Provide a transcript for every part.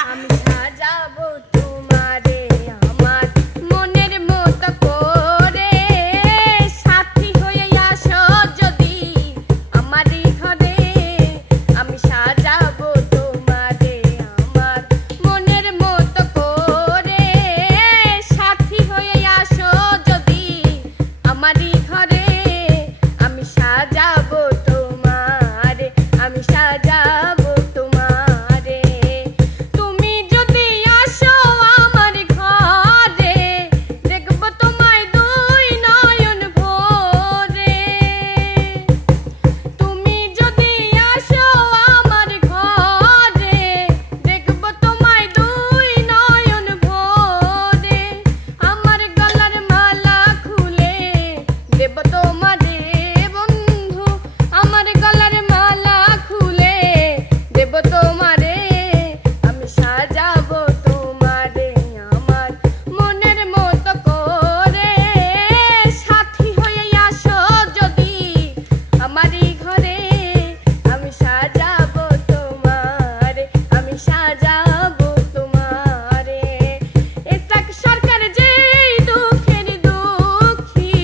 আমি সাজাবো তোমারে আমার মনের মতো করে, সাথী হয়ে আসো যদি আমারই ঘরে। আমি সাজাবো তোমারে আমার মনের মতো করে, সাথী হয়ে আসো যদি আমারই ঘরে। আমি সাজাবো তোমারে, আমি সাজাবো তোমারে। তুমি যদি আসো আমার ঘরে, দেখবো তোমায় দুই নয়ন ভরে। তুমি যদি আসো আমার ঘরে, দেখবো তোমায় দুই নয়ন ভরে। আমার গলার মালা খুলে দেব তোমারে বন্ধু, আমার গলার মালা খুলে দেব তোমারে। আমি সাজাবো তোমারে আমার মনের মতো করে, সাথী হয়ে আসো যদি আমারই ঘরে। আমি সাজাবো তোমারে, আমি সাজাবো তোমারে। এসাক সরকার যেই দুঃখের দুঃখী,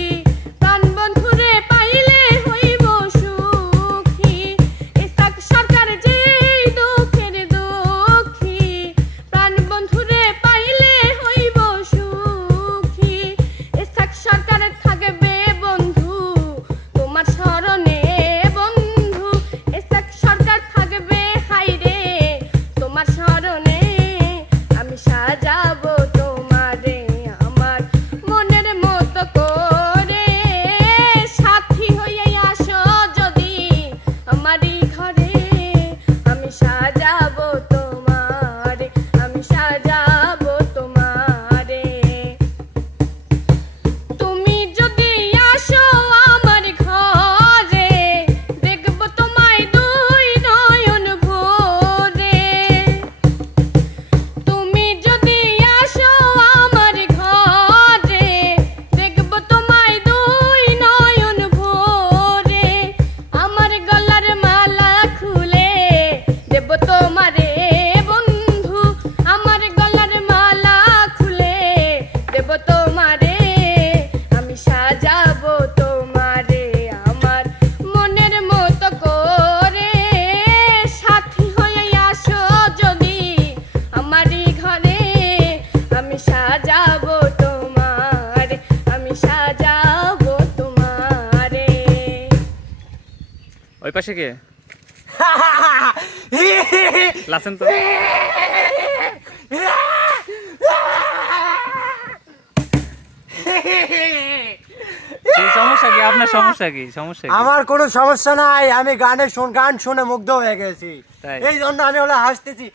প্রাণ বন্ধুরে পাইলে হইব সুখী। এসাক সরকার যেই দুঃখের দুঃখী, প্রাণ বন্ধুরে পাইলে হইব সুখী। এসাক সরকার থাকবে বন্ধু তোমার স্মরণে বন্ধু, এসাক সরকার থাকবে হাইরে তোমার স্মরণে। আমি সাজাবো তোমারে আমার মনের মতো করে, সাথী হয়ে আসো যদি আমারই ঘরে। আমি সাজাবো তোমারে, আমি সাজাবো তোমারে। তুমি যদি আসো আমার ঘরে, দেখবো তোমায় দুই নয়ন ভরে। তুমি যদি আসো আমার ঘরে, দেখবো তোমায় দুই নয়ন ভরে। আমার গলার মালা খুলে দেব তোমারে বন্ধু, আমার গলার মালা খুলে দেব তোমারে। আমি সাজাবো তোমারে আমার মনের মতো করে, সাথী হয়ে আসো যদি আমারই ঘরে। আমি সাজাবো তোমারে, আমি সাজাবো তোমারে। ওই পাশে কে লাসেন তো? সমস্যা কি আপনার? সমস্যা কি? সমস্যা কি? আমার কোনো সমস্যা নাই, আমি গান শুনে মুগ্ধ হয়ে গেছি, তাই? এই জন্য আমি হাসতেছি।